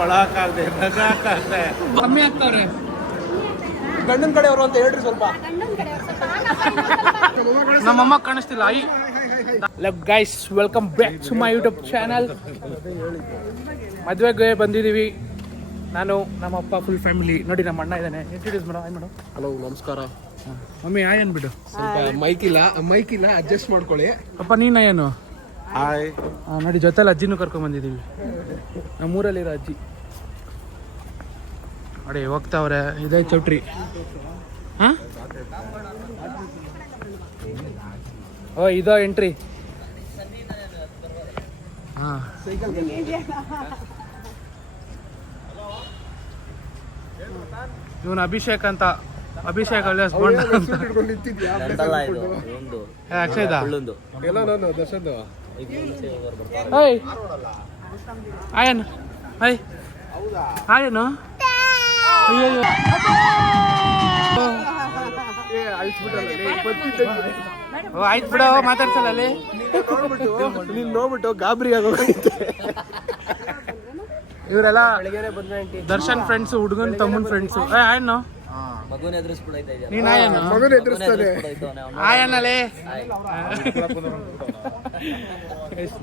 ನಗಾಕಾಗ್ದೆ ಕಮ್ಮಿ ಆಗ್ತಾವ್ರೆ. ಗಂಡನ ಕಡೆಯವರು ಅಂತ ಹೇಳ್ರಿ ಸ್ವಲ್ಪ. ನಮ್ಮಮ್ಮ ಕಾಣಿಸ್ತಿಲ್ಲ. I love guys welcome back to my YouTube channel ಮದುವೆಗೆ ಬಂದಿದ್ದೀವಿ. ನಾನು ನಮ್ಮಪ್ಪ ಫುಲ್ ಫ್ಯಾಮಿಲಿ ನೋಡಿ ನಮ್ಮ ಅಣ್ಣ ಇದ್ದಾನೆ. ಇಂಟ್ರೊಡ್ಯೂಸ್ ಮಾಡೋ ಏನು ಮೇಡಮ್ ಹಲೋ ನಮಸ್ಕಾರ. ಮಮ್ಮಿ ಆಯ್ ಅನ್ಬಿಡು. ಸ್ವಲ್ಪ ಮೈಕ್ ಇಲ್ಲ ಮೈಕ್ ಇಲ್ಲ ಅಡ್ಜಸ್ಟ್ ಮಾಡ್ಕೊಳ್ಳಿ. ಅಪ್ಪ ನೀನು ಏನು? ಹಾಯ್ ನೋಡಿ ಜೊತೆಲಿ ಅಜ್ಜಿನೂ ಕರ್ಕೊಂಡ್ ಬಂದಿದ್ದೀವಿ. ನಮ್ಮೂರಲ್ಲಿರೋ ಅಜ್ಜಿ. ನೋಡಿ ಹೋಗ್ತಾವ್ರೆ. ಇದೇ ಚೌಟ್ರಿ. ಹಾ? ಓ ಇದೋ ಎಂಟ್ರಿ ಹಾ. ಇವನು ಅಭಿಷೇಕ್ ಅಂತ ಅಭಿಷೇಕ್ ಅಲಿಯಾಸ್ ಬೋಂಡ ಅಂತ. ಏ, ಅಕ್ಷಯ್ದ ಎಲ್ಲ ನಾನು ದರ್ಶನ್ ಏಯ್. ಆಯನ್ ಹಾಯ್ ಆಯನು ಅಯ್ಯಯ್ಯೋ. ಓ, ಆಯ್ತು ಬಿಡು ಮಾತಾಡ್ಸಲ್ಲ ಅಲ್ಲಿ. ನೀನ್ ನೋಡ್ಬಿಟ್ಟು ಗಾಬರಿ ಆಗೋಗೈತೆ. ಇವರೆಲ್ಲ ದರ್ಶನ್ ಫ್ರೆಂಡ್ಸ್ ಹುಡುಗನ್ ತಮ್ಮನ್ ಫ್ರೆಂಡ್ಸ್ ಏನು ನೀನ್ ಆಯನು ಮಗನ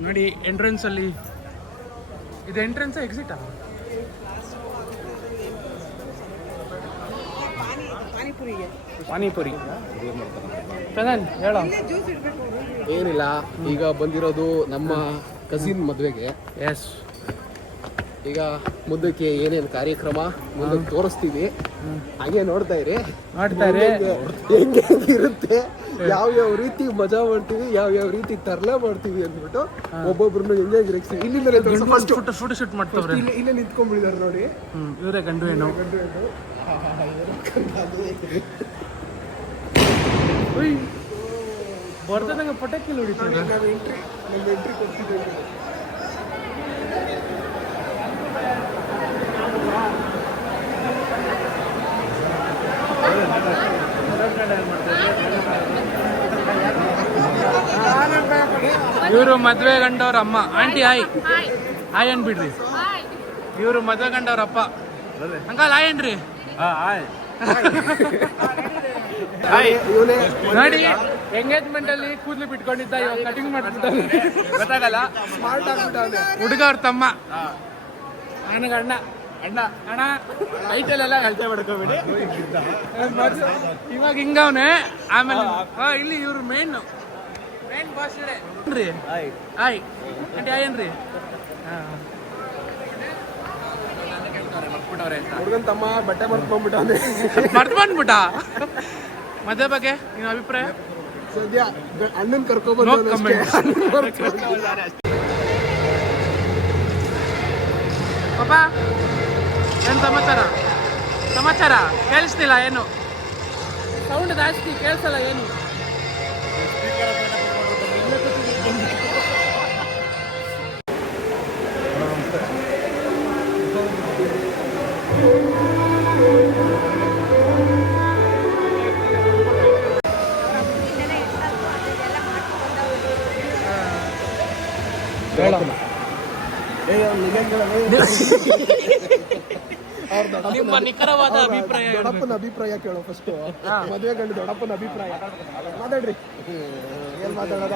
ನೋಡಿ ಎಂಟ್ರೆನ್ಸ್ ಅಲ್ಲಿ. ಇದು ಎಂಟ್ರೆನ್ಸ್ ಎಕ್ಸಿಟ್ ಪಾನಿಪುರಿ. ಚಂದನ್ ಹೇಳ. ಏನಿಲ್ಲ ಈಗ ಬಂದಿರೋದು ನಮ್ಮ ಕಸಿನ್ ಮದ್ವೆಗೆ. ಎಸ್ ಈಗ ಮುಂದಕ್ಕೆ ಏನೇನು ಕಾರ್ಯಕ್ರಮ ಮುಂದಕ್ಕೆ ತೋರಿಸ್ತೀವಿ. ಹಾಗೆ ನೋಡ್ತಾ ಇರಿ. ಮಾಡ್ತಾರೆ ಹೆಂಗೆ ಇರುತ್ತೆ ಯಾವ ಯಾವ ರೀತಿ ಮಜಾ ಮಾಡ್ತೀವಿ ಯಾವ ಯಾವ ರೀತಿ ತರ್ಲೆ ಮಾಡ್ತೀವಿ ಅಂದ್ಬಿಟ್ಟು ಒಬ್ಬೊಬ್ರನ್ನ ಎಂಜಾಯ್ ಗಿರಕ್ಸ್ತೀವಿ ಇಲ್ಲಿಂದಲೇ ಫಸ್ಟ್ ಫೋಟೋ ಫೋಟೋ ಶೂಟ್ ಮಾಡ್ತಾವ್ರೆ. ಇಲ್ಲಿ ಇಲ್ಲೇ ನಿಂತ್ಕೊಂಡ್ಬಿಡಿದಾರೆ ನೋಡಿ. ಇವರೇ ಗಂಡು ಏನು ಉಯ್. ಬರ್ದಂಗೆ ಪಟಾಕಿ ನೋಡಿ ನಾನು ಎಂಟ್ರಿ ನಮ್ಮ ಎಂಟ್ರಿ ಕೊಡ್ತಿದ್ದೀವಿ ಇವರು ಮದ್ವೆ ಗಂಡವ್ರ ಅಮ್ಮ. ಆಂಟಿ ಆಯ್ ಆಯ್ ಅನ್ಬಿಡ್ರಿ. ಇವರು ಮದ್ವೆ ಗಂಡವ್ರ ಅಪ್ಪ. ಅಂಕಲ್ ಆಯ್ ಅನ್ರಿ. ಹಾಯ್. ಇವನೇ ನೋಡಿ ಎಂಗೇಜ್ಮೆಂಟ್ ಅಲ್ಲಿ ಕೂದಲು ಬಿಟ್ಕೊಂಡಿದ್ದ ಇವಾಗ ಕಟಿಂಗ್ ಮಾಡ್ಬಿಟ್ಟಾನೆ ಗೊತ್ತಾಗಲ್ಲ? ಹುಡುಗ ಅವ್ರ ತಮ್ಮ ನನಗ ಅಣ್ಣ ಅಣ್ಣ ಟೈಟಲ್ ಐಟಲೆಲ್ಲ ಅಳತೆ ಮಾಡ್ಕೋಬೇಡಿ ಇವಾಗ ಹಿಂಗವನೆ ಆಮೇಲೆ ಹಾ ಇಲ್ಲಿ ಇವ್ರು main main boss hi hi aunty hi ಏನ್ರಿ? ಹುಡುಗನ್ ತಮ್ಮ ಬಟ್ಟೆ ಬರ್ಕೊಂಡ್ಬಿಟ್ಟವನೆ ಮರ್ತ್ ಬಂದ್ಬಿಟ್ಟ? ಮದುವೆ ಬಗ್ಗೆ ನಿಮ್ಮ ಅಭಿಪ್ರಾಯ? ಸದ್ಯ ಅಣ್ಣನ್ ಕರ್ಕೊಂಡ್ಬಂದ comment. ಪಾಪ ಏನ್ ಸಮಾಚಾರ? ಸಮಾಚಾರ ಕೇಳಿಸ್ತಿಲ್ಲ ಏನು? ಸೌಂಡ್ ಜಾಸ್ತಿ ಕೇಳಿಸಲ್ಲ ಏನು? ಹೇಳ ನಿಮ್ಮ ನಿಖರವಾದ ಅಭಿಪ್ರಾಯ. ದೊಡ್ಡಪ್ಪನ ಅಭಿಪ್ರಾಯ ಕೇಳೋ ಫಸ್ಟ್ ಮದುವೆ ಗಂಡು ದೊಡ್ಡಪ್ಪನ ಅಭಿಪ್ರಾಯ ಮಾತಾಡ್ರಿ ಏನ್ ಮಾತಾಡೋದ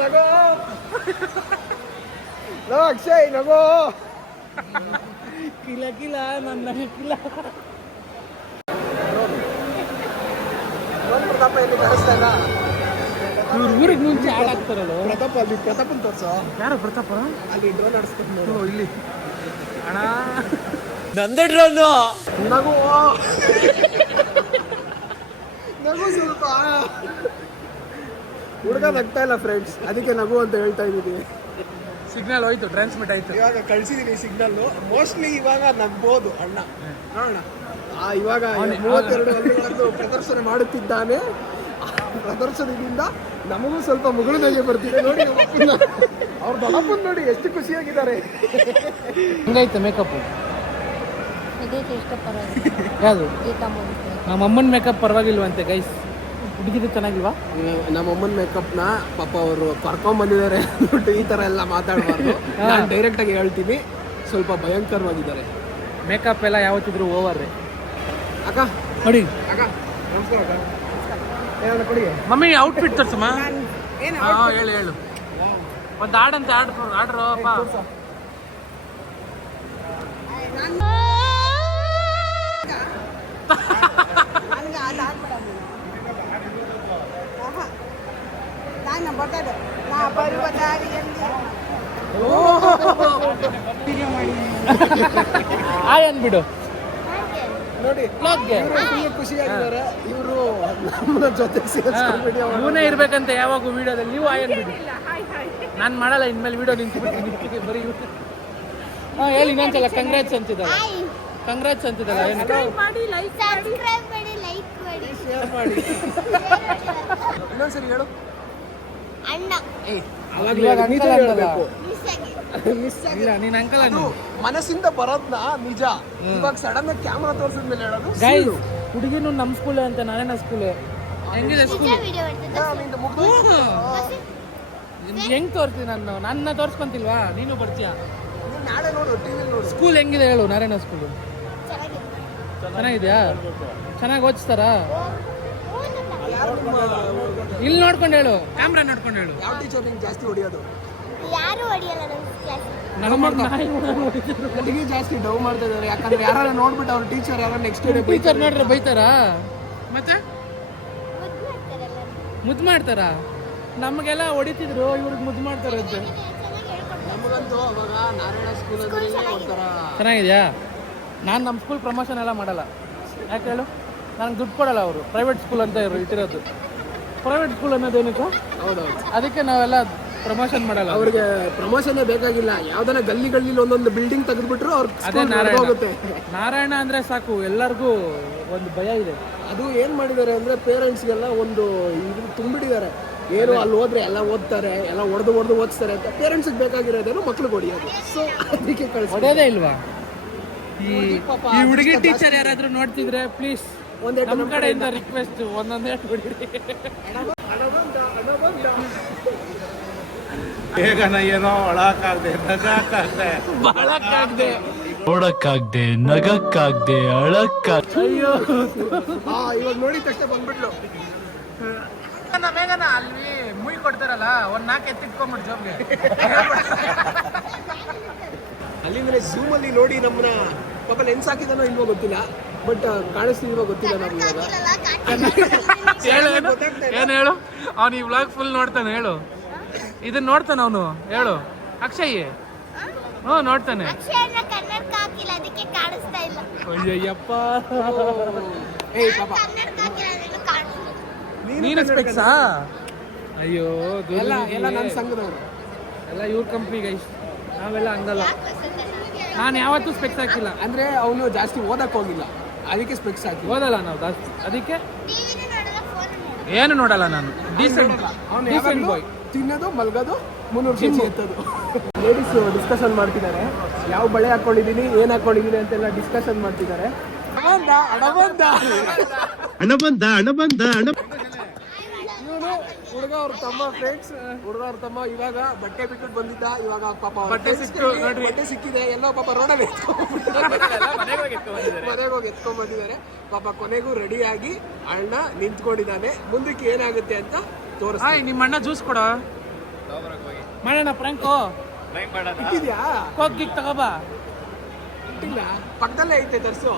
ನಗೋ ಲೋ, ಅಕ್ಷಯ್ ನಗೋ ಕಿಲ ಕಿಲ ನನ್ನ ಕಿಲ ಪ್ರತಾಪ ಎಲ್ಲಿ ಕಾಣಿಸ್ತಾನ ಇವ್ರ ಊರಿಗೆ ಮುಂಚೆ ಹಾಳಾಗ್ತಾರಲ್ಲ ಪ್ರತಾಪ ಅಲ್ಲಿ ಪ್ರತಾಪನ್ ತೋರ್ಸೋ. ಯಾರು ಪ್ರತಾಪ? ಅಲ್ಲಿ ಡ್ರೋನ್ ಆಡಿಸ್ತಾರೆ ನೋಡು. ಓ, ಇಲ್ಲಿ. ಅಣ್ಣ. ನಗು. ನಗು ಸ್ವಲ್ಪ. ಹುಡುಗ ನಗ್ತಾ ಇಲ್ಲ ಫ್ರೆಂಡ್ಸ್ ಅದಕ್ಕೆ ನಗು ಅಂತ ಹೇಳ್ತಾ ಇದ್ದೀನಿ. ಸಿಗ್ನಲ್ ಹೋಯ್ತು ಟ್ರಾನ್ಸ್ಮಿಟ್ ಆಯ್ತು. ಇವಾಗ ಕಳ್ಸಿದೀನಿ ಸಿಗ್ನಲ್ ಮೋಸ್ಟ್ಲಿ ಇವಾಗ ನಗ್ಬೋದು ಅಣ್ಣ. ನೋಡೋಣ. ಆ ಇವಾಗ ಮೂವತ್ತೆರಡು ಪ್ರದರ್ಶನ ಮಾಡುತ್ತಿದ್ದಾನೆ. ಪ್ರದರ್ಶನದಿಂದ ನಮಗೂ ಸ್ವಲ್ಪ ಮುಗುಳು ನಗೆ ಬರ್ತಿದೆ. ನೋಡಿ ಅವ್ರ ದೊಡ್ಡಪ್ಪನ್ ನೋಡಿ ಎಷ್ಟು ಖುಷಿಯಾಗಿದ್ದಾರೆ. ಹಂಗಾಯ್ತು ಮೇಕಪ್ ಯಾವುದು? ನಮ್ಮ ಅಮ್ಮನ ಮೇಕಪ್ ಪರವಾಗಿಲ್ವಂತೆ ಗೈಸ್ ಹುಡುಗಿದು ಚೆನ್ನಾಗಿಲ್ವಾ? ನಮ್ಮ ಅಮ್ಮನ ಮೇಕಪ್ನ ಪಾಪ ಅವರು ಕರ್ಕೊಂಡ್ ಬಂದಿದ್ದಾರೆ ಅಂದ್ಬಿಟ್ಟು ಈ ಥರ ಎಲ್ಲ ಮಾತಾಡಬಾರ್ದು. ನಾನು ಡೈರೆಕ್ಟ್ ಆಗಿ ಹೇಳ್ತೀನಿ ಸ್ವಲ್ಪ ಭಯಂಕರವಾಗಿದ್ದಾರೆ. ಮೇಕಪ್ ಎಲ್ಲ ಯಾವತ್ತಿದ್ರು ಓವರ್ ರೀ. ಅಕ್ಕ. ನೋಡಿ. ಅಕ್ಕ ನಮಸ್ಕಾರ ಅಕ್ಕ. ಮಮ್ಮಿ ಔಟ್ಫಿಟ್ ತೋರ್ಸಮ್ಮ ಹಾಂ ಹೇಳು ಹೇಳು ಒಂದು ಹಾಡಂತ ಆಡ್ರು ಆಡ್ರು ಅಪ್ಪ ನಾನು ನೋಡಿ ಖುಷಿಯಾಗಿದ್ದಾರೆ. ಇವರು ನಮ್ಮ ಜೊತೆ. ಇವನೇ ಇರ್ಬೇಕಂತ ಯಾವಾಗ ವಿಡಿಯೋದಲ್ಲಿ ನೀವು ಆಯ್ ಬಿಡಿ ನಾನು ಮಾಡಲ್ಲ ಇನ್ಮೇಲೆ ವಿಡಿಯೋ ನಿಂತು ಬರೀ ಹಾಂ ಹೇಳಿ ಇನ್ನೊಂದ್ಸಲ ಕಂಗ್ರಾಟ್ಸ್ ಅಂತಿದ್ದಾರೆ ಕಂಗ್ರಾಟ್ಸ್ ಅಂತಿದ್ದಾರೆ ಏನು? ಸಬ್ಸ್ಕ್ರೈಬ್ ಮಾಡಿ ಲೈಕ್ ಸಬ್ಸ್ಕ್ರೈಬ್ ಮಾಡಿ ಲೈಕ್ ಮಾಡಿ. ಶೇರ್ ಮಾಡಿ. ಇನ್ನೊಂದ್ಸರಿ ಹೇಳು. ಅಣ್ಣ. ಏಯ್. ಮನಸ್ಸಿಂದ ಬರೋದ್ನ ನಿಜ. ಇವಾಗ ಸಡನ್ ಆಗಿ ಕ್ಯಾಮ್ರಾ ತೋರಿಸಿದ್ಮೇಲೆ ಹೇಳೋದು ಗೈಸ್ ಸುಳ್ಳು. ಹುಡುಗಿನು ನಮ್ಮ ಸ್ಕೂಲೇ ಅಂತ ನಾನೇನ ಸ್ಕೂಲೇ? ಹೆಂಗಿದೆ ಸ್ಕೂಲ್. ಹೆಂಗ್ ತೋರಿಸ್ತೀನಿ ನಾನು ನನ್ನ ತೋರಿಸ್ಕೊಂತಿಲ್ವಾ? ನೀನು ಬರ್ತೀಯ? ನಾಳೆ ನೋಡು ಟಿವಿ ನೋಡು. ಸ್ಕೂಲ್ ಹೆಂಗಿದೆ ಹೇಳು ನಾರಾಯಣ ಸ್ಕೂಲ್? ಚೆನ್ನಾಗಿದೆ. ಚೆನ್ನಾಗಿದ್ಯಾ? ಚೆನ್ನಾಗಿ ಓದಿಸ್ತಾರಾ? ಇಲ್ಲಿ ನೋಡ್ಕೊಂಡು ಹೇಳು. ಕ್ಯಾಮ್ರಾ ನೋಡ್ಕೊಂಡು ಹೇಳು. ಯಾವ ಟೀಚರ್ ನಿಂಗೆ ಜಾಸ್ತಿ ಹೊಡಿಯೋದು? ಯಾರು ಹೊಡಿಯಲ್ಲ ನಮ್ಮ ಕ್ಲಾಸ್ ನಮ್ಮ ಹುಡುಗಿ ಜಾಸ್ತಿ ಡವ್ ಮಾಡ್ತಾ ಇದಾರೆ. ಯಾಕಂದ್ರೆ ಯಾರು ನೋಡ್ಬಿಟ್ಟು ಅವ್ರ ಟೀಚರ್ ಯಾರು ನೆಕ್ಸ್ಟ್ ಡೇ ಟೀಚರ್ ನೋಡ್ರೆ ಬೈತಾರಾ? ಮತ್ತೆ? ಮುದ್ದು ಮಾಡ್ತಾರಾ ನಮಗೆಲ್ಲ ಹೊಡಿತಿದ್ರು ಇವ್ರಿಗೆ ಮುದ್ದು ಮಾಡ್ತಾರೆ ಚೆನ್ನಾಗಿ ಹೇಳ್ಕೊಡ್ತಾರೆ. ನಮಗಂತೂ ಅವಾಗ ನಾರಾಯಣ ಸ್ಕೂಲ್ ಅಂದ್ರೆ ಒಂಥರ ಚೆನ್ನಾಗಿದ್ಯಾ? ನಾನು ನಮ್ಮ ಸ್ಕೂಲ್ ಪ್ರಮೋಷನ್ ಎಲ್ಲ ಮಾಡಲ್ಲ. ಯಾಕೆ ಹೇಳು? ನನಗೆ ದುಡ್ಡು ಕೊಡಲ್ಲ ಅವರು. ಪ್ರೈವೇಟ್ ಸ್ಕೂಲ್ ಅಂತ ಇರು ಇಟ್ಟಿರೋದು. ಪ್ರೈವೇಟ್ ಸ್ಕೂಲ್ ಅನ್ನೋದೇನಕ್ಕೆ ಹೌದೌದು. ಅದಕ್ಕೆ ನಾವೆಲ್ಲ ಪ್ರಮೋಷನ್ ಮಾಡಲ್ಲ. ಅವ್ರಿಗೆ ಪ್ರಮೋಷನ್ ಬೇಕಾಗಿಲ್ಲ. ಯಾವ್ದಾನ ಗಲ್ಲಿ ಗಲ್ಲಿಲಿ ಒಂದೊಂದು ಬಿಲ್ಡಿಂಗ್ ತೆಗೆದ್ಬಿಟ್ರು ಅವ್ರ ಅದೇ ನಾರಾಯಣ. ಹೋಗುತ್ತೆ. ನಾರಾಯಣ ಅಂದ್ರೆ ಸಾಕು. ಎಲ್ಲರಿಗೂ ಒಂದು ಭಯ ಇದೆ. ಅದು ಏನು ಮಾಡಿದ್ದಾರೆ ಅಂದ್ರೆ ಪೇರೆಂಟ್ಸ್ಗೆಲ್ಲ ಒಂದು ಇದು ತುಂಬಿಡಿದ್ದಾರೆ ಏನು ಅಲ್ಲಿ ಹೋದ್ರೆ ಎಲ್ಲ ಓದ್ತಾರೆ ಎಲ್ಲ ಹೊಡೆದು ಹೊಡೆದು ಓದಿಸ್ತಾರೆ ಅಂತ ಪೇರೆಂಟ್ಸ್ಗೆ ಬೇಕಾಗಿರೋದೇನು ಮಕ್ಳಿಗೆ ಹೊಡಿಯೋದು. ಸೊ ಅದಕ್ಕೆ ಕಳಿಸ್ ಹೊಡೆಯೋದೇ ಇಲ್ವಾ? ಈ ಹುಡುಗಿ ಟೀಚರ್ ಯಾರಾದ್ರೂ ನೋಡ್ತಿದ್ರೆ ಪ್ಲೀಸ್ ಒಂದೇಟು ನಮ್ಮ ಕಡೆಯಿಂದ ರಿಕ್ವೆಸ್ಟ್ ಒಂದೊಂದೇ ಬಿಡಿ. ಬೇಗನ ಏನೋ ಒಳಕಾಗ್ದೆ ನಗಾಕಾಗ್ದೆ ಬಾಳಕ್ಕಾಗ್ದೆ ನೋಡಕ್ಕಾಗ್ದೆ ನಗಕ್ಕಾಗ್ದೆ ಅಳಕ್ಕಾಗ್ದೆ. ಅಯ್ಯೋ. ಹಾ ಇವಾಗ ನೋಡಿದ ತಕ್ಷಣ ಬಂದ್ಬಿಟ್ಲು. ಮೇಘನ ಮೇಘನ ಅಲ್ಲಿ ಮುಯ್ ಕೊಡ್ತಾರಲ್ಲ ಒಂದ್ ನಾಲ್ಕು ಎತ್ತಿಟ್ಕೊಂಡ್ಬಿಟ್ಟು ಜೋಬ್ಗೆ. ಅಲ್ಲಿಂದಲೇ ಝೂಮ್ ಅಲ್ಲಿ ನೋಡಿ ನಮ್ಮನ್ನ ಪಾಪ ಲೆನ್ಸ್ ಹಾಕಿದಾನೋ ಇಲ್ವೋ ಗೊತ್ತಿಲ್ಲ. ಬಟ್ ಕಾಣಿಸ್ತಿಲ್ವೋ ಗೊತ್ತಿಲ್ಲ ನಾವು ಇವಾಗ. ಏನು ಹೇಳು? ಅವ್ನು ಈ ವ್ಲಾಗ್ ಫುಲ್ ನೋಡ್ತಾನೆ ಹೇಳು. ಇದನ್ನ ನೋಡ್ತಾನೆ ಅವನು ಹೇಳು. ಅಕ್ಷಯ್. ಹ್ಞೂ ನೋಡ್ತಾನೆ. ಅಯ್ಯಪ್ಪ ನೀನು ಸ್ಪೆಕ್ಸಾ ಅಯ್ಯೋ ಎಲ್ಲ ಎಲ್ಲ. ನನ್ನ ಸಂಘದವರು. ಎಲ್ಲ ಇವ್ರ ಕಂಪ್ನಿ ಗೈಸ್ ನಾವೆಲ್ಲ ಹಂಗಲ್ಲ? ನಾನು ಯಾವತ್ತೂ ಸ್ಪೆಕ್ಸ್ ಹಾಕಿಲ್ಲ. ಅಂದ್ರೆ ಅವನು ಜಾಸ್ತಿ ಓದಕ್ಕೆ ಹೋಗಿಲ್ಲ. ಅದಕ್ಕೆ ಸ್ಪೆಕ್ಸ್ ಹಾಕಿ. ಓದಲ್ಲ ನಾವು ಜಾಸ್ತಿ ಅದಕ್ಕೆ? ಏನು ನೋಡಲ್ಲ ನಾನು. ಡೀಸೆಂಟ್ ಅವ್ನು ಡೀಸೆಂಟ್ ಬಾಯ್ ತಿನ್ನೋದು ಮಲ್ಗೋದು ಮುನ್ನೂರು ಎತ್ತೋದು. ಲೇಡೀಸ್ ಡಿಸ್ಕಷನ್ ಮಾಡ್ತಿದ್ದಾರೆ. ಯಾವ ಬಳೆ ಹಾಕೊಂಡಿದ್ದೀನಿ ಏನ್ ಹಾಕೊಂಡಿದ್ದೀನಿ ಅಂತೆಲ್ಲ ಡಿಸ್ಕಷನ್ ಮಾಡ್ತಿದ್ದಾರೆ. ಹಣ ಬಂದ ಹಣ ಬಂದ ಹಣ ಬಂದ ಹಣ ಇವನು ಹುಡುಗ ಅವ್ರ ತಮ್ಮ ಫ್ರೆಂಡ್ಸ್ ಹುಡುಗ ಅವ್ರ ತಮ್ಮ ಇವಾಗ ಬಟ್ಟೆ ಬಿಟ್ಟು ಬಂದಿದ್ದ ಇವಾಗ ಪಾಪ ಅವ್ರ ಬಟ್ಟೆ friends ಸಿಕ್ತು, ಗೆ ನೋಡ್ರಿ. ಬಟ್ಟೆ ಸಿಕ್ಕಿದೆ ಎಲ್ಲೋ ಪಾಪ ರೋಡಲ್ಲಿ ಮನೆಗೆ ಹೋಗಿ ಎತ್ಕೊಂಡ್ ಬಂದಿದ್ದಾರೆ ಪಾಪ ಕೊನೆಗೂ ರೆಡಿಯಾಗಿ ಅಣ್ಣ ನಿಂತ್ಕೊಂಡಿದ್ದಾನೆ. ಮುಂದಕ್ಕೆ ಏನಾಗುತ್ತೆ ಅಂತ ತೋರಿಸ್ತಾ ಹಾಯ್ ನಿಮ್ಮ ಅಣ್ಣ ಜ್ಯೂಸ್ ಕೊಡ. ಮಾಡೋಣ ಫ್ರಾಂಕೋ ಇಟ್ಟಿದ್ಯಾ? ಕೋಕ್ ಗಿಕ್ ತಗೋಬಾ ಇಟ್ಟಿಲ್ಲ. ಪಕ್ಕದಲ್ಲೇ ಐತೆ ತರ್ಸು.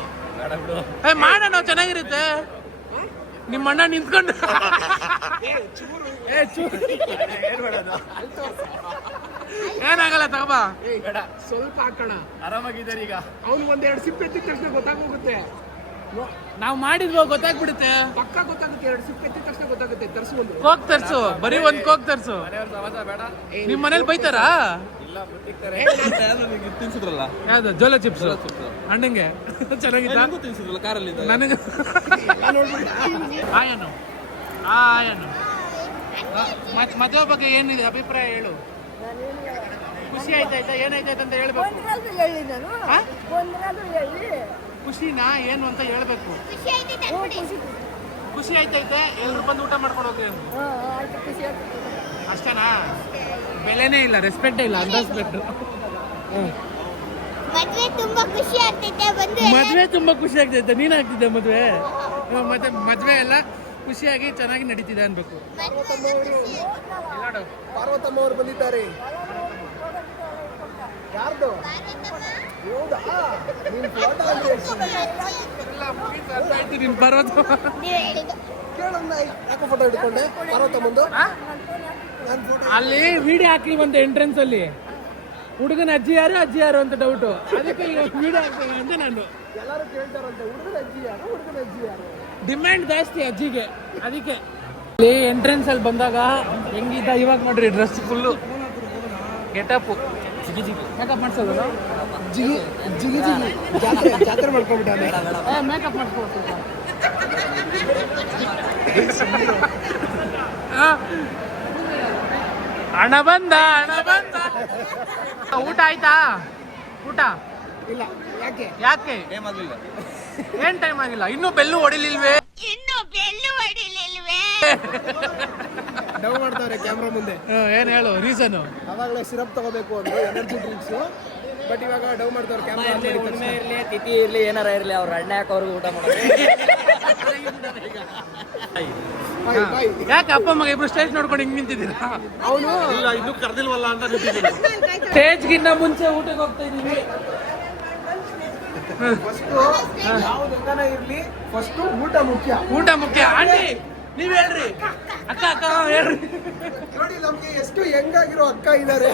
ಏ ಮಾಡೋಣ ಚೆನ್ನಾಗಿರುತ್ತೆ. ನಿಮ್ಮ ಅಣ್ಣ ನಿಂತ್ಕೊಂಡು. ಏನಾಗಲ್ಲ ತಗೋಬಾ ಸ್ವಲ್ಪ ಹಾಕೋಣ. ಆರಾಮಾಗಿದ್ದಾರೆ ಈಗ. ಅವ್ನು ಒಂದೆರಡು ಸಿಪ್ಪೆ ಎತ್ತಿದ ತಕ್ಷಣ ಗೊತ್ತಾಗೋಗುತ್ತೆ ನಾವ್ ನಾವು ಮಾಡಿದ್ವೋ ಗೊತ್ತಾಗ್ಬಿಡುತ್ತೆ. ಪಕ್ಕ ಗೊತ್ತಾಗುತ್ತೆ ಎರಡು ಸಿಪ್ಪೆ ಎತ್ತಿದ ತಕ್ಷಣ ಗೊತ್ತಾಗುತ್ತೆ. ತರ್ಸು ಒಂದು. ಕೋಕ್ ತರ್ಸು ಬರೀ ಒಂದ್ ಕೋಕ್ ತರ್ಸು. ನಿಮ್ ಮನೇಲಿ ಬೈತಾರಾ? ಯಾವ್ದು? ಜೋಲ ಚಿಪ್ಸ್ ಅಣ್ಣಂಗೆ ಕಾರಲ್ಲಿ ನನಗೆ. ಆಯನು ಆಯನು ಮತ್ತೆ ಮದುವೆ ಬಗ್ಗೆ ಏನಿದೆ? ಅಭಿಪ್ರಾಯ ಹೇಳು. ಖುಷಿ ಆಯ್ತಾಯ್ತಾ ಏನಾಯ್ತಾಯ್ತು ಅಂತ ಹೇಳ್ಬೇಕು. ಒಂದ್ರಾದ್ರೂ ಹೇಳಿ ನಾನು. ಆ? ಹೇಳಿ. ಖುಷಿನಾ? ಏನು ಅಂತ ಹೇಳ್ಬೇಕು? ಖುಷಿ ಆಯ್ತೈತೆ ಎಲ್ರು ಬಂದು ಊಟ ಮಾಡ್ಕೊಂಡು ಹೋಗ್ರಿ ಅಂದ್ರು. ಅಷ್ಟೇನಾ? ಬೆಲೆನೇ ಇಲ್ಲ ರೆಸ್ಪೆಕ್ಟೇ ಇಲ್ಲ ಅಂಡರ್ಸ್ಪೆಕ್ಟ್ ಮದ್ವೆ ತುಂಬಾ ಖುಷಿ ಆಗ್ತೈತೆ ಬಂದು ಮದ್ವೆ ತುಂಬಾ ಖುಷಿ ಆಗ್ತೈತೆ ನೀನ್ ಆಗ್ತಿದ್ದೆ ಮದ್ವೆ? ಮತ್ತೆ ಮದ್ವೆ ಎಲ್ಲ ಖುಷಿಯಾಗಿ ಚೆನ್ನಾಗಿ ನಡೀತಿದೆ ಅನ್ಬೇಕು. ಪಾರ್ವತಮ್ಮ ಅವರು ಬಂದಿದ್ದಾರೆ. ಯಾರ್ದು? ಪಾರ್ವತಮ್ಮ. ಕೇಳೋಣ ಯಾಕೋ ಫೋಟೋ ಹಿಡ್ಕೊಂಡೆ? ಪಾರ್ವತಮ್ಮಂದು? ಅಲ್ಲಿ ವಿಡಿಯೋ ಹಾಕ್ಲಿ ಬಂತ ಎಂಟ್ರೆನ್ಸ್ ಅಲ್ಲಿ. ಹುಡುಗನ ಅಜ್ಜಿ ಯಾರು ಅಜ್ಜಿ ಯಾರು ಅಂತ ಡೌಟ್ ಅದಕ್ಕೆ ಈಗ ವಿಡಿಯೋ ಹಾಕ್ತೀನಿ ಅಂತ ನಾನು. ಎಲ್ಲರೂ ಕೇಳ್ತಾರಂತೆ ಹುಡುಗನ ಅಜ್ಜಿ ಯಾರು ಹುಡುಗನ ಅಜ್ಜಿ ಯಾರು? ಡಿಮ್ಯಾಂಡ್ ಜಾಸ್ತಿ ಅಜ್ಜಿಗೆ ಅದಕ್ಕೆ. ಅಲ್ಲಿ ಎಂಟ್ರೆನ್ಸ್ ಅಲ್ಲಿ ಬಂದಾಗ ಹೆಂಗಿದ್ದ ಇವಾಗ ನೋಡ್ರಿ ಡ್ರೆಸ್ ಫುಲ್ಲು ಗೆಟಪ್ ಜಿಗಿ ಜಿಗಿ. ಮೇಕಪ್ ಮಾಡ್ಸೋದು ಜಿಗಿ ಜಿಗಿ ಜಿಗಿ. ಜಾತ್ರೆ ಜಾತ್ರೆ ಮಾಡ್ಕೊಂಡ್ಬಿಟ್ಟಾನೆ. ಮೇಕಪ್ ಮಾಡ್ಸ್ಕೊಳ್ತೀವಿ ಹಣ ಬಂದ ಹಣ ಬಂದ. ಊಟ ಆಯ್ತಾ? ಊಟ? ಇಲ್ಲ ಯಾಕೆ? ಯಾಕೆ? ಏನ್ ಟೈಮ್ ಆಗಿಲ್ಲ? ಇನ್ನೂ ಬೆಲ್ಲು ಹೊಡಿಲಿಲ್ವೇ? ಇನ್ನು ಬೆಲ್ಲು ಹೊಡಿಲಿಲ್ವೇ? ಡೌ ಮಾಡ್ತಾವ್ರೆ ಕ್ಯಾಮ್ರಾ ಮುಂದೆ. ಏನ್ ಹೇಳು ರೀಸನ್ ಅವಾಗಲೇ ಸಿರಪ್ ತಗೋಬೇಕು ಅಂದ್ರು ಎನರ್ಜಿ ಡ್ರಿಂಕ್ಸ್ ಬಟ್ ಇವಾಗ ಡೌನ್ ಮಾಡ್ತಾವ್ರೆ ಕ್ಯಾಮ್ರಾ ಉಣ್ಮೆ ಇರ್ಲಿ ತಿಥಿ ಇರ್ಲಿ ಏನಾರ ಇರ್ಲಿ ಅವ್ರ ಅಣ್ಣ ಯಾಕೆ ಅವ್ರಿಗೆ ಊಟ ಮಾಡೋದು? ಯಾಕೆ ಅಪ್ಪ ಮಗ ಇಬ್ರು ಸ್ಟೇಜ್ ನೋಡ್ಕೊಂಡು ಹಿಂಗ್ ನಿಂತಿದ್ದೀರಾ? ಅವನು ಇಲ್ಲ ಇನ್ನು ಕರ್ದಿಲ್ವಲ್ಲ ಅಂತ ನಿಂತಿದ್ದೀನಿ ಸ್ಟೇಜ್ಗಿಂತ ಮುಂಚೆ ಊಟಕ್ಕೆ ಹೋಗ್ತಾ ಇದೀವಿ ಫಸ್ಟ್ ಯಾವ್ದು ಹೆಂಗನ ಇರ್ಲಿ ಫಸ್ಟ್ ಊಟ ಮುಖ್ಯ. ಊಟ ಮುಖ್ಯ. ಆಂಟಿ ನೀವ್ ಹೇಳ್ರಿ. ಅಕ್ಕ ಅಕ್ಕ ಹೇಳ್ರಿ. ನೋಡಿ ನಮ್ಗೆ ಎಷ್ಟು ಹೆಂಗಾಗಿರೋ ಅಕ್ಕ ಇದ್ದಾರೆ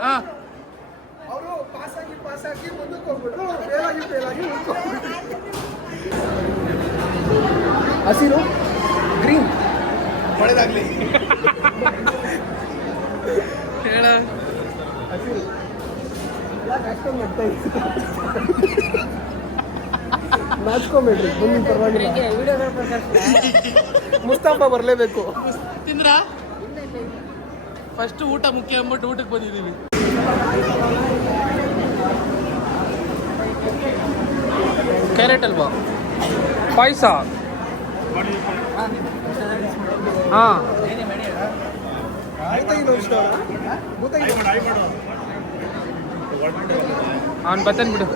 ಹಾ. ಅವರು ಪಾಸ್ ಆಗಿ ಪಾಸ್ ಆಗಿ ಮುಂದಕ್ಕೆ ಹೋಗ್ಬಿಟ್ರು. ಫೇಲ್ ಆಗಿ ಫೇಲ್ ಆಗಿ. ಹಸಿರು ಗ್ರೀನ್ ಒಳ್ಳೇದಾಗ್ಲಿ ಹೇಳ. ಹಸಿರು. ಯಾಕೆ ಅಷ್ಟೊಂದು ಮಾಡ್ತಾ? ನಾಚ್ಕೊಂಬೇಡ್ರಿ ಮುಂದಿನ ಪರವಾಗಿಲ್ಲ. ಮುಸ್ತಫಾ ಬರಲೇಬೇಕು. ತಿಂದ್ರ? ಫಸ್ಟ್ ಊಟ ಮುಖ್ಯ ಅಂದ್ಬಿಟ್ಟು ಊಟಕ್ಕೆ ಬಂದಿದ್ದೀವಿ. ಕ್ಯಾರೆಟ್ ಅಲ್ವಾ? ಪಾಯಸ. ಹಾಂ. ಅವ್ನು ಬತ್ತನ್ ಬಿಡು.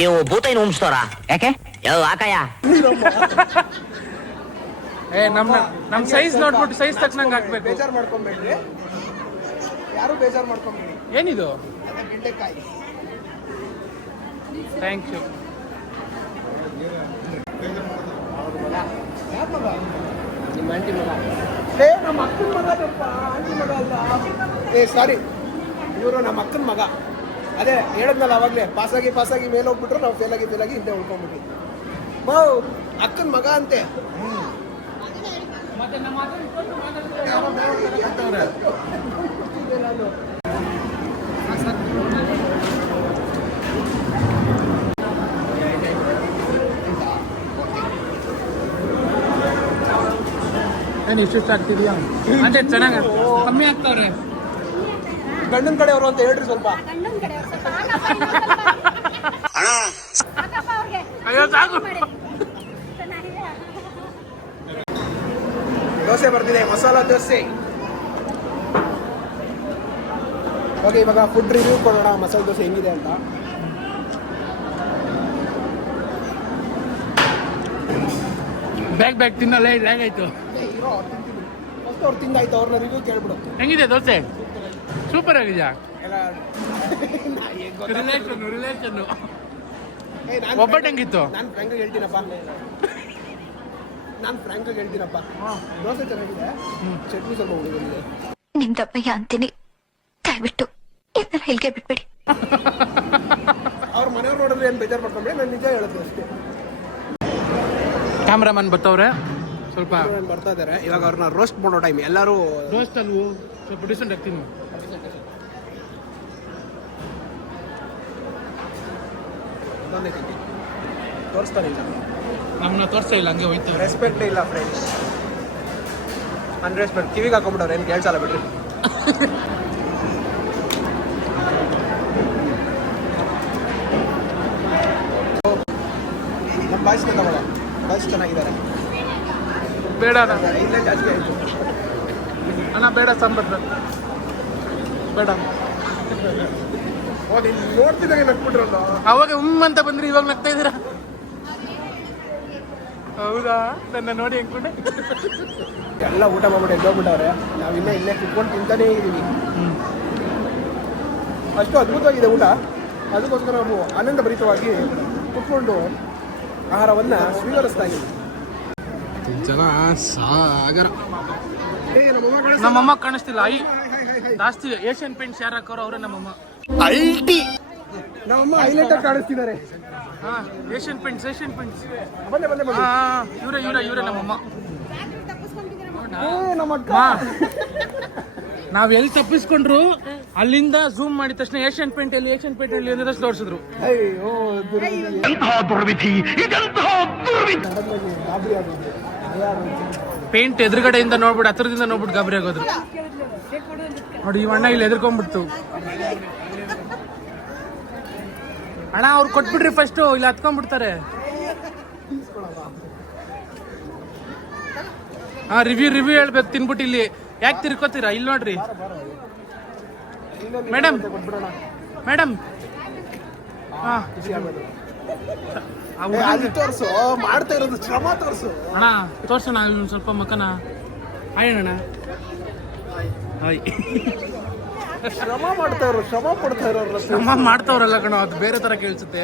ನೀವು ಭೂತೈನ ಉಮ್ಸ್ತಾರ ಯಾಕೆ? ಯಾವ ಆಕಾಯ ಏ ನಮ್ಮ ನಮ್ಮ ಸೈಜ್ ನೋಡ್ಬಿಟ್ಟು ಸೈಜ್ ತಕ್ಕನಂಗೆ ಹಾಕ್ಬೇಕು. ಬೇಜಾರು ಮಾಡ್ಕೊಂಬೇಡ್ರಿ. ಯಾರು ಬೇಜಾರು ಮಾಡ್ಕೊಂಬೇಡಿ. ಏನಿದು? ಬೆಂಡೆಕಾಯಿ. ಥ್ಯಾಂಕ್ ಯು ನಿಮ್ಮ ಆಂಟಿ ಮಗ ಏ ನಮ್ಮ ಅಕ್ಕನ ಆಂಟಿ ಮಗ ಅಲ್ಲ ಏ ಸಾರಿ ಇವರು ನಮ್ಮ ಅಕ್ಕನ ಮಗ. ಅದೇ ಹೇಳಿದ್ನಲ್ಲ ಅವಾಗಲೇ ಪಾಸಾಗಿ ಪಾಸಾಗಿ ಮೇಲೆ ಹೋಗ್ಬಿಟ್ರು ನಾವು ಫೇಲಾಗಿ ಫೇಲಾಗಿ ಹಿಂದೆ ಉಳ್ಕೊಂಡ್ಬಿಟ್ವಿ. ಬೋ ಅಕ್ಕನ ಮಗ ಅಂತೆ. ಏನು ಇಷ್ಟು ಆಗ್ತಿದ್ಯಾ ಅದೇ ಚೆನ್ನಾಗ ಕಮ್ಮಿ ಆಗ್ತಾವ್ರೆ. ಗಂಡನ ಕಡೆಯವರು ಅಂತ ಹೇಳ್ರಿ ಸ್ವಲ್ಪ. ಅಯ್ಯೋ ಸಾಕು. ದೋಸೆ ಬರ್ತಿದೆ ಮಸಾಲಾ ದೋಸೆ. ಓಕೆ ಇವಾಗ ಫುಡ್ ರಿವ್ಯೂ ಕೊಡೋಣ. ಮಸಾಲೆ ದೋಸೆ ಹೆಂಗಿದೆ ಅಂತ. ಬ್ಯಾಗ್ ಬ್ಯಾಗ್ ತಿನ್ನಲ್ಲ ಲ್ಯಾಗ್ ಆಯ್ತು ಅವ್ರು ತಿಂತೀನಿ ಫಸ್ಟ್ ಅವ್ರು ತಿಂದಾಯ್ತು ಅವ್ರನ್ನ ರಿವ್ಯೂ ಕೇಳ್ಬಿಡು ಹೆಂಗಿದೆ ದೋಸೆ? ಸೂಪರ್ ಆಗಿದ್ಯಾ? ಎಲ್ಲ? ರಿಲೇಷನ್ ರಿಲೇಷನ್ ಒಬ್ಬಟ್ಟು ಹೆಂಗಿತ್ತು? ನಾನು ಫ್ರ್ಯಾಂಕ್ ಹೇಳ್ತೀನಪ್ಪ. ನಾನು ಫ್ರ್ಯಾಂಕ್ ಹೇಳ್ತೀನಪ್ಪ. ದೋಸೆ ಚೆನ್ನಾಗಿದೆ. ಚಟ್ನಿ ಸ್ವಲ್ಪ ಹುಡುಗನಿದೆ ನಿಮ್ ದಪ್ಪಯ್ಯ ಅಂತೀನಿ. ದಯವಿಟ್ಟು ಇದನ್ನ ಇಲ್ಲಿಗೆ ಬಿಟ್ಬಿಡಿ. ಅವ್ರ ಮನೆಯವ್ರು ನೋಡಿದ್ರೆ ಏನು ಬೇಜಾರು ಮಾಡ್ಕೊಂಡ್ರೆ ನಾನು ನಿಜ ಹೇಳ್ತೀನಿ ಅಷ್ಟೇ. ಕ್ಯಾಮ್ರಾಮನ್ ಬತ್ತವ್ರೆ. ಸ್ವಲ್ಪ ಬರ್ತಾ ಇದಾರೆ? ಇವಾಗ ಅವ್ರನ್ನ ರೋಸ್ಟ್ ಮಾಡೋ ಟೈಮ್ ಎಲ್ಲರೂ ರೋಸ್ಟ್ ಅಲ್ವು? ಸ್ವಲ್ಪ ಡಿಸೆಂಟ್ ಆಗ್ತೀನಿ. ತೋರಿಸ್ತಾರೆ ಇಲ್ಲ ನಮ್ಮನ್ನ ತೋರಿಸ್ತಾ ಇಲ್ಲ ಹಂಗೆ ಹೋಯ್ತು ರೆಸ್ಪೆಕ್ಟ್ ಇಲ್ಲ ಫ್ರೆಂಡ್ಸ್ ಅನ್ರೆಸ್ಪೆಕ್ಟ್ ಕಿವಿಗೆ ಹಾಕೊಂಡ್ಬಿಟ್ಟವ್ರೆ ಏನು ಕೇಳ್ಸಲ್ಲ ಬಿಡ್ರಿ. ಬೇಡ ಅಣ್ಣ. ಇಲ್ಲೇ ಜಾಸ್ತಿ ಆಯಿತು ಅಣ್ಣ ಬೇಡ ಸಾಂಬಾರ್ ಬೇಡ. ನೋಡ್ತಿದ್ದಾಗ ನಕ್ಬಿಟ್ರಲ್ಲ ಅವಾಗ ಹುಮ್ಮ ಅಂತ ಬಂದ್ರಿ ಇವಾಗ ನಗ್ತಾ ಇದ್ದೀರಾ? ಹೌದಾ? ನನ್ನ ನೋಡಿ ಅನ್ಕೊಂಡೆ ಎಲ್ಲ ಊಟ ಮಾಡ್ಬಿಟ್ಟು ಎದ್ದೋಗ್ಬಿಟ್ಟವ್ರೆ ನಾವು ಇನ್ನೂ ಇಲ್ಲೇ ಕುತ್ಕೊಂಡು ತಿಂತಾನೇ ಇದ್ದೀವಿ. ಅಷ್ಟು ಅದ್ಭುತವಾಗಿದೆ ಊಟ. ಅದಕ್ಕೋಸ್ಕರ ನಾವು ಆನಂದ ಭರಿತವಾಗಿ ಕುತ್ಕೊಂಡು ಆಹಾರವನ್ನು ಸ್ವೀಕರಿಸ್ತಾ ಇದ್ದೀವಿ. ಜನ ಸಾಗರ. ನಮ್ಮಮ್ಮ ನಮ್ಮಮ್ಮ ಕಾಣಿಸ್ತಿಲ್ಲ. ಐ. ಜಾಸ್ತಿ ಏಷ್ಯನ್ ಪೇಂಟ್ಸ್ ಯಾರು ಹಾಕೋರು ಅವರೇ ನಮ್ಮಮ್ಮ. ನಮ್ಮಮ್ಮ ಹೈಲೈಟ್ ಆಗಿ ಕಾಣಿಸ್ತಿದ್ದಾರೆ. ಹಾ ಏಷ್ಯನ್ ಪೇಂಟ್ಸ್ ಏಷ್ಯನ್ ಪೇಂಟ್ಸ್ ಬಂದೆ ಬಂದೆ ಬಂದೆ ಹಾ ಇವರೇ ಇವರೇ ಇವರೇ ನಮ್ಮಮ್ಮ. ನಮ್ಮ ಅಕ್ಕ. ನಾವ್ ಎಲ್ಲಿ ತಪ್ಪಿಸ್ಕೊಂಡ್ರು ಅಲ್ಲಿಂದ ಝೂಮ್ ಮಾಡಿದ ತಕ್ಷಣ ಏಷ್ಯನ್ ಪೇಂಟ್ ಅಲ್ಲಿ ಏಷ್ಯನ್ ಪೇಂಟ್ ಅಲ್ಲಿ ಅಂದ್ರೆ ತೋರಿಸಿದ್ರು. ಅಯ್ಯೋ ದುರ್ವಿಧಿ. ಪೇಂಟ್ ಎದುರುಗಡೆಯಿಂದ ನೋಡ್ಬಿಟ್ಟು ಹತ್ರದಿಂದ ನೋಡ್ಬಿಟ್ಟು ಗಾಬರಿ ಆಗೋದ್ರು ನೋಡಿ, ಈ ಅಣ್ಣ ಇಲ್ಲಿ ಎದುರ್ಕೊಂಡ್ಬಿಡ್ತು. ಅಣ್ಣ, ಅವ್ರು ಕೊಟ್ಬಿಡ್ರಿ ಫಸ್ಟ್ ಇಲ್ಲಿ ಹತ್ಕೊಂಡ್ಬಿಡ್ತಾರೆ. ಹಾ ರಿವ್ಯೂ ರಿವ್ಯೂ ಹೇಳ್ಬೇಕು, ತಿನ್ಬಿಟ್ಟು ಇಲ್ಲಿ. ಯಾಕೆ ತಿರ್ಕೋತೀರಾ? ಇಲ್ಲಿ ನೋಡ್ರಿ. Madam madam. ಹಾ. ಹುಡ್ಗನ್ಗೆ- ಅಲ್ಲಿ ಮಾಡ್ತಾ ಇರೋದು. ಶ್ರಮ ತೋರಿಸು. ಅಣ್ಣ ತೋರ್ಸೋಣ ಇವ್ನು ಸ್ವಲ್ಪ ಮಕ್ಕನ ಹಾಯ್ ಅಣ್ಣ. ಹಾಯ್. ಶ್ರಮ ಮಾಡ್ತಾ ಇರೋ ಶ್ರಮ ಪಡ್ತಾ ಇರೋರು ಶ್ರಮ ಮಾಡ್ತಾವ್ರಲ್ಲ ಕಣ ಅದು ಬೇರೆ ತರ ಕೇಳಿಸುತ್ತೆ.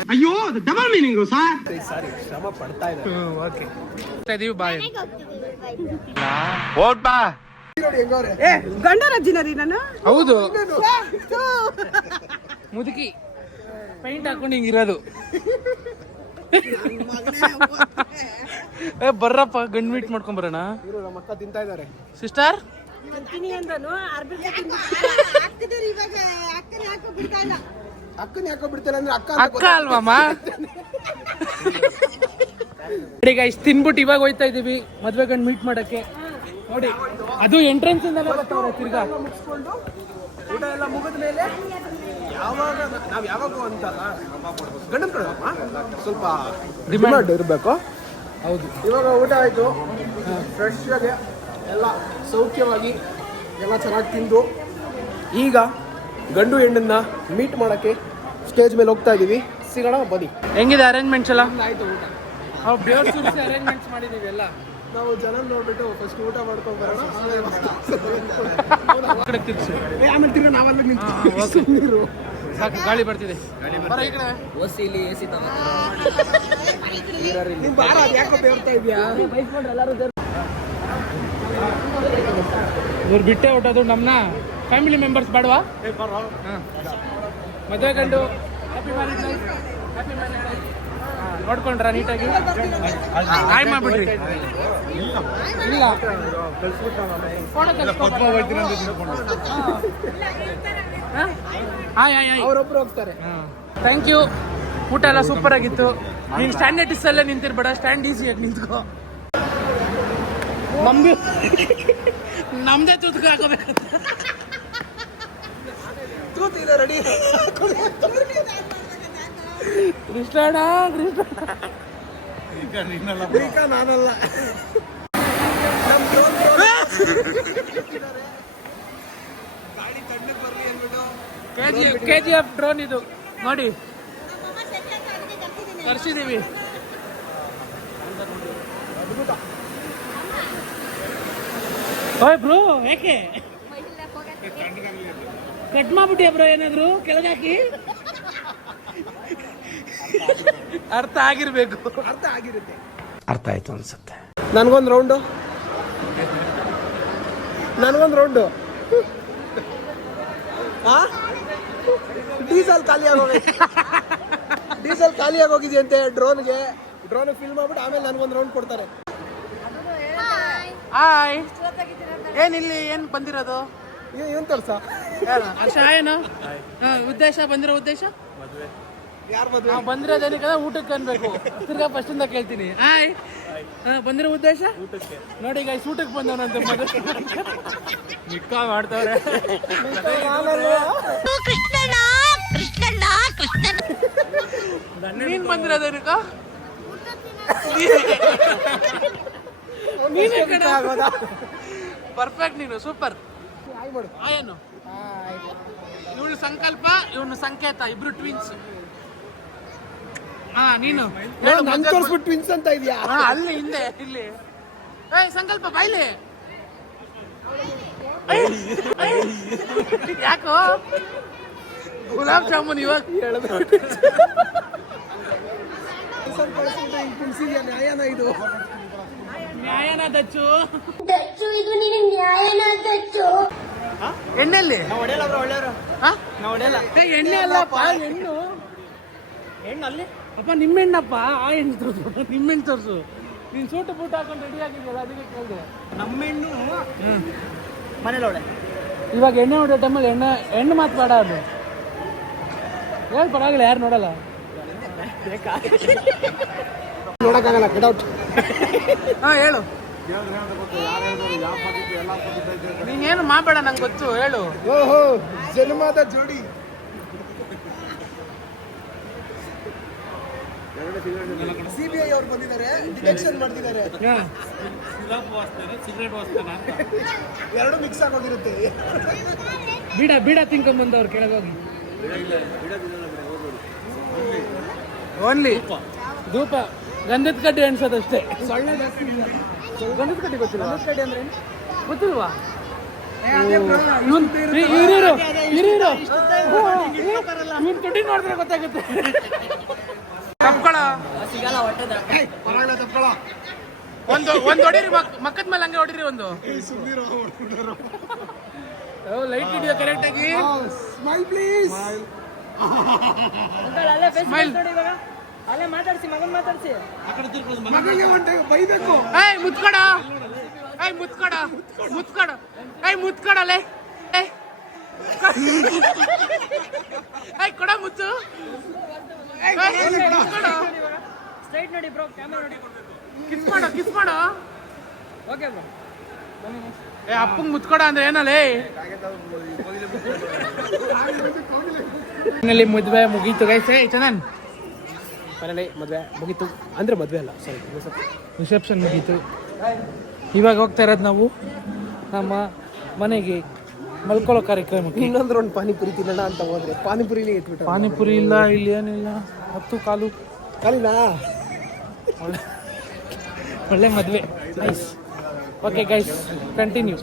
ಸಾರಿ ಶ್ರಮ ಪಡ್ತಾ ಇದ್ದಾರೆ. ಓಕೆ ಇದೀವಿ ಬಾಯ್ ನೋಡಿ ಬಾ ಏ ಗಂಡರಜ್ಜಿನ ರೀ ನಾನು? ಹೌದು. ಮುದುಕಿ. ಪೈಂಟ್ ಹಾಕೊಂಡು ಹಿಂಗಿರೋದು. ಏ ಬರ್ರಪ್ಪ ಗಂಡ್ ಮೀಟ್ ಮಾಡ್ಕೊಂಡ್ ಬರೋಣ. ಇವರು ನಮ್ಮ ಅಕ್ಕ ತಿಂತಾ ಇದ್ದಾರೆ ಸಿಸ್ಟರ್ ತಿಂತೀನಿ ಅಂದನು ಅರ್ಬಿ ಹಾಕ್ತಿದ್ದಾರೆ ಇವಾಗ ಅಕ್ಕನ ಯಾಕೋ ಬಿಡ್ತಾ ಇಲ್ಲ? ಅಕ್ಕನ ಯಾಕೋ ಬಿಡ್ತಾರೆ ಅಂದ್ರೆ ಅಕ್ಕ ಅಲ್ವಾ ಅಕ್ಕ ಅಲ್ವಮ್ಮ ಗೈಸ್ ತಿನ್ಬಿಟ್ಟು ಇವಾಗ ಹೋಯ್ತಾ ಇದೀವಿ ಮದ್ವೆ ಗಂಡ್ ಮೀಟ್ ಮಾಡಕ್ಕೆ. ನೋಡಿ ಅದು ಎಂಟ್ರೆನ್ಸ್ ಇಂದಾನೆ ಬರ್ತಾವ್ರೆ ತಿರ್ಗಾ. ಮುಗಿಸ್ಕೊಂಡು ಊಟ ಎಲ್ಲ ಮುಗಿದ ಮೇಲೆ ಯಾವಾಗ ನಾವು ಯಾವಾಗ ಅಂತಲ್ಲ ಗಂಡನ ಕಡೆಯಮ್ಮ ಸ್ವಲ್ಪ ಡಿಮ್ಯಾಂಡ್ ಇರಬೇಕು. ಹೌದು. ಇವಾಗ ಊಟ ಆಯಿತು. ಫ್ರೆಶ್ ಆಗಿ ಎಲ್ಲ ಸೌಖ್ಯವಾಗಿ ಎಲ್ಲ ಚೆನ್ನಾಗಿ ತಿಂದು ಈಗ ಗಂಡು ಹೆಣ್ಣನ್ನ ಮೀಟ್ ಮಾಡೋಕ್ಕೆ ಸ್ಟೇಜ್ ಮೇಲೆ ಹೋಗ್ತಾ ಇದ್ದೀವಿ ಸಿಗೋಣ ಬನ್ನಿ. ಹೆಂಗಿದೆ ಅರೇಂಜ್ಮೆಂಟ್ಸ್ ಎಲ್ಲ? ಆಯಿತು ಊಟ. ಅರೇಂಜ್ಮೆಂಟ್ಸ್ ಮಾಡಿದೀವಿ ಎಲ್ಲ. ನಾವು ಜನ ನೋಡ್ಬಿಟ್ಟು ಫಸ್ಟ್ ಊಟ ಮಾಡ್ಕೊಂಡು ಬರೋಣ. ಆ ಕಡೆ ತಿರ್ಸಿ ಆಮೇಲೆ ತಿರ್ಗಿ ನಾವಲ್ಲಿ ನಿಂತು ಸಾಕು ಗಾಳಿ ಬರ್ತಿದೆ. ಓಸಿಲಿ ಎ ಸಿ ನಿಮ್ ಬಾರ ಅದು ಯಾಕೋ ಬೇರ್ತಾ ಇದೆಯಾ? ಇವ್ರು ಬಿಟ್ಟೆ ಹೊಟ್ಟೋದು ನಮ್ಮನ್ನ ಫ್ಯಾಮಿಲಿ ಮೆಂಬರ್ಸ್ ಬೇಡವಾ? ಹಾಂ. ಮದುವೆ ಗಂಡು. ನೋಡ್ಕೊಂಡ್ರ ನೀಟಾಗಿ? ಹಾಯ್ ಮಾಡ್ಬಿಡ್ರಿ. ಇಲ್ಲ. Hi hi hi. ಅವರೊಬ್ರು ಹೋಗ್ತಾರೆ. ಥ್ಯಾಂಕ್ ಯು ಊಟ ಎಲ್ಲ ಸೂಪರ್ ಆಗಿತ್ತು. ನೀನು ಸ್ಟ್ಯಾಂಡರ್ಡ್ ಅಲ್ಲೇ ನಿಂತಿರ್ಬೇಡ. ಸ್ಟ್ಯಾಂಡ್ ಈಸಿಯಾಗಿ ನಿಂತ್ಕೋ. ನಮ್ದು ನಮ್ದೇ ತುತ್ಕ ಹಾಕೋಬೇಕು. ಕೂತಿದೆ ರೆಡಿ ಕೃಷ್ಣಣ್ಣ ಕೃಷ್ಣ ನಾನಲ್ಲ. ಗಾಡಿ ಅಂದ್ಬಿಟ್ಟು K G K G F drone ಇದು. ನೋಡಿ. ತರಿಸಿದೀವಿ. ಓಯ್ ಬ್ರೋ ಯಾಕೆ ಕಟ್ ಮಾಡ್ಬಿಟ್ಟಿಯ ಬ್ರೋ ಏನಾದ್ರು? ಕೆಳಗಾಕಿ. ಅರ್ಥ ಆಗಿರ್ಬೇಕು. ಅರ್ಥ ಆಗಿರುತ್ತೆ. ಅರ್ಥ ಆಯ್ತು ಅನ್ಸುತ್ತೆ. ನನಗೊಂದು ರೌಂಡು ನನಗೊಂದು ರೌಂಡು ಆ? ಡೀಸೆಲ್ ಖಾಲಿ ಆಗೋಗೈತೆ. ಡೀಸೆಲ್ ಖಾಲಿ ಹೋಗಿದೆಯಂತೆ ಡ್ರೋನ್ಗೆ. ಡ್ರೋನ್ ಫಿಲ್ ಮಾಡ್ಬಿಟ್ಟು ಆಮೇಲೆ ನನಗೊಂದು ರೌಂಡ್ ಕೊಡ್ತಾರೆ. ಹಾಯ್. ಏನಿಲ್ಲಿ ಏನ್ ಬಂದಿರೋದು? ಏನ್ ತರ್ಸ? ಏನು ಹಾ, ಉದ್ದೇಶ ಬಂದಿರೋ ಉದ್ದೇಶ? ನಾವು ಬಂದಿರೋದೇನಕ್ಕೆ ಊಟಕ್ಕೆ ಅನ್ಬೇಕು. ತಿರ್ಗಾ ಫಸ್ಟ್ ಇಂದ ಕೇಳ್ತೀನಿ. ಹಾಯ್ ಹಾ, ಬಂದಿರೋ ಉದ್ದೇಶ? ನೋಡಿ ಈಗ ಊಟಕ್ಕೆ ಬಂದವನಂತೆ ಮದುವೆ. ನಿಕ್ಕ ಮಾಡ್ತಾವ್ರೆ. ನೀನ್ ಬಂದಿರೋದೇನಕ್ಕ ನೀನೇ ಪರ್ಫೆಕ್ಟ್ ನೀನು ಸೂಪರ್ ಏನು? ಇವಳು ಸಂಕಲ್ಪ ಇವನು ಸಂಕೇತ ಇಬ್ರು ಟ್ವಿನ್ಸ್ ಹಾ ನೀನು. ನನ್ ತೋರಿಸ್ಬಿಟ್ಟು ಟ್ವಿನ್ಸ್ ಅಂತ ಇದೆಯಾ? ಅಲ್ಲಿ ಹಿಂದೆ ಇಲ್ಲಿ. ಏಯ್ ಸಂಕಲ್ಪ ಬಾಯ್ಲಿ. ಯಾಕೋ? ಗುಲಾಬ್ ಜಾಮೂನ್ ಇವಾಗ ನ್ಯಾಯನ ಇದು ನ್ಯಾಯನ ದಚ್ಚು ದಚ್ಚು ಇದು ನಿನಗೆ ನ್ಯಾಯನ ದಚ್ಚು ಎಣ್ಣೆಲ್ಲಿ ಎಣ್ಣೆ ಅಲ್ಲಪ್ಪ ಹೆಣ್ಣು. ಹೆಣ್ಣಲ್ಲಿ ಅಪ್ಪ ನಿಮ್ಮೆಣ್ಣಪ್ಪ ಆ ಹೆಣ್ಣು ತೋರಿಸು ನಿಮ್ಮೆಣ್ಣು ತೋರಿಸು. ನೀನ್ ಸೂಟು ಬೂಟ್ ಹಾಕೊಂಡು ರೆಡಿ ಆಗಿದೆಯಲ್ಲ ಅದಕ್ಕೆ ಕೇಳಿದೆ. ನಮ್ಮೆಣ್ಣು ಮನೇಲಿ ಅವಳೆ ಇವಾಗ ಎಣ್ಣೆ ಹೊಡೆಯೋ ಟೈಮಲ್ಲಿ ಎಣ್ಣೆ ಹೆಣ್ಣು ಮಾತು ಬೇಡ ಅದು. ಹೇಳಿ ಪರವಾಗಿಲ್ಲ ಯಾರು ನೋಡಲ್ಲ. ನೋಡಕ್ಕಾಗಲ್ಲ ಕಡೌಟ್ ಹಾ ಹೇಳು. ನೀನೇನು ಮಾಡಬೇಡ ನಂಗೆ ಗೊತ್ತು ಹೇಳು. ಓಹೋ ಜನ್ಮದ ಜೋಡಿ. ಸಿಬಿಐ ಅವ್ರು ಬಂದಿದ್ದಾರೆ ಡಿಟೆಕ್ಷನ್ ಮಾಡ್ತಿದ್ದಾರೆ. ಎರಡು ಮಿಕ್ಸ್ ಆಗೋದಿರುತ್ತೆ ಬೀಡ ಬೀಡ ತಿನ್ಕೊಂಡ್ಬಂದವ್ರು ಕೆಳಗೋಗಿ ಓನ್ಲಿ ಧೂಪ. ಗಂಧದ ಕಡ್ಡಿ ಅನ್ಸೋದಷ್ಟೇ ಸೊಳ್ಳೆ ಗಂಧದ ಕಡ್ಡಿ ಗೊತ್ತಿಲ್ಲ ಗಂಧದ ಕಡ್ಡಿ ಅಂದ್ರೆ ಗೊತ್ತಿಲ್ವಾ? ಇವನ್ ಹಿರಿಯರು ಹಿರಿಯರು ಇವನ್ ತುಟಿ ನೋಡಿದ್ರೆ ಗೊತ್ತಾಗುತ್ತೆ. ತಪ್ಕೊಳ. ಸಿಗಲ್ಲ ಹೊಟ್ಟೆ ಪರವಾಗಿಲ್ಲ ತಪ್ಕೊಳ. ಒಂದು ಒಂದು ಹೊಡೀರಿ ಮಕ್ಕದ ಮೇಲೆ ಹಂಗೆ ಹೊಡೀರಿ ಒಂದು. ಲೈಟ್ ಹಿಡಿಯೋ ಕರೆಕ್ಟ್ ಆಗಿ. ಸ್ಮೈಲ್ ಪ್ಲೀಸ್ ಅಲ್ಲೇ ಫೇಸ್ Smile. ನೋಡಿ ಇವಾಗ. ಅಲ್ಲೇ ಮಾತಾಡ್ಸಿ ಮಗನ್ ಮಾತಾಡ್ಸಿ. ಮಗನಿಗೆ ಒಂಟೆ ಬೈಬೇಕು. ಏಯ್ ಮುತ್ಕಡ. ಏಯ್ ಮುತ್ಕಡ. ಮುತ್ಕಡ. ಏಯ್ ಮುತ್ಕೊಡಲೆ ಏಯ್ ಏಯ್ ಕೊಡ ಮುತ್ತು. ಏಯ್, ಮುತ್ಕೊಡು. ಸ್ಟ್ರೈಟ್ ನೋಡಿ ಬ್ರೋ ಕ್ಯಾಮರಾ ನೋಡಿ. ಕಿಸ್ ಮಾಡು ಕಿಸ್ ಮಾಡು ಓಕೆ ಬ್ರೋ ಏ ಅಪ್ಪಂಗ್ ಮುತ್ಕೊಡ ಅಂದ್ರೆ ಏನಲ್ಲೇ ಮದ್ವೆ ಮದುವೆ ಮುಗೀತು ಗೈಸ್ ಏ ಚಂದನ್. ಮನೇಲಿ ಮದ್ವೆ ಮುಗೀತು. ಅಂದ್ರೆ ಮದ್ವೆ ಅಲ್ಲ ಸರಿ ರಿಸೆಪ್ಷನ್ ಮುಗೀತು. ಇವಾಗ ಹೋಗ್ತಾ ಇರೋದು ನಾವು ನಮ್ಮ ಮನೆಗೆ ಮಲ್ಕೊಳ್ಳೋ ಕಾರ್ಯಕ್ರಮಕ್ಕೆ. ಇನ್ನೊಂದ್ರ ಒಂದು ಪಾನಿಪುರಿ ತಿನ್ನೋಣ ಅಂತ ಹೋದ್ರೆ ಪಾನಿಪುರಿ ಇಟ್ಬಿಟ್ಟು ಪಾನಿಪುರಿ ಇಲ್ಲ ಇಲ್ಲಿ ಏನಿಲ್ಲ. ಹತ್ತು ಕಾಲು. ಕಾಲಿಲ್ಲ ಒಳ್ಳೆ ಮದುವೆ. Nice okay guys continue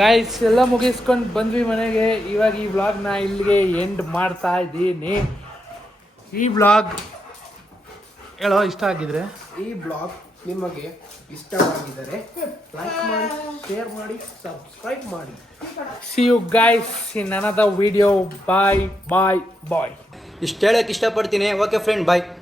guys ಎಲ್ಲ ಮುಗಿಸ್ಕೊಂಡು ಬಂದ್ವಿ ಮನೆಗೆ. ಇವಾಗ ಈ ವ್ಲಾಗ್ನ ಇಲ್ಲಿಗೆ ಎಂಡ್ ಮಾಡ್ತಾ ಇದ್ದೀನಿ. ಈ ವ್ಲಾಗ್ ಹೇಳೋ ಇಷ್ಟ ಆಗಿದ್ರೆ? ಈ ಬ್ಲಾಗ್ ನಿಮಗೆ ಇಷ್ಟವಾಗಿದ್ದರೆ ಲೈಕ್ ಮಾಡಿ ಶೇರ್ ಮಾಡಿ ಸಬ್ಸ್ಕ್ರೈಬ್ ಮಾಡಿ. See you guys in another video bye bye bye ಇಷ್ಟು ಹೇಳಕ್ ಇಷ್ಟಪಡ್ತೀನಿ. Okay friend bye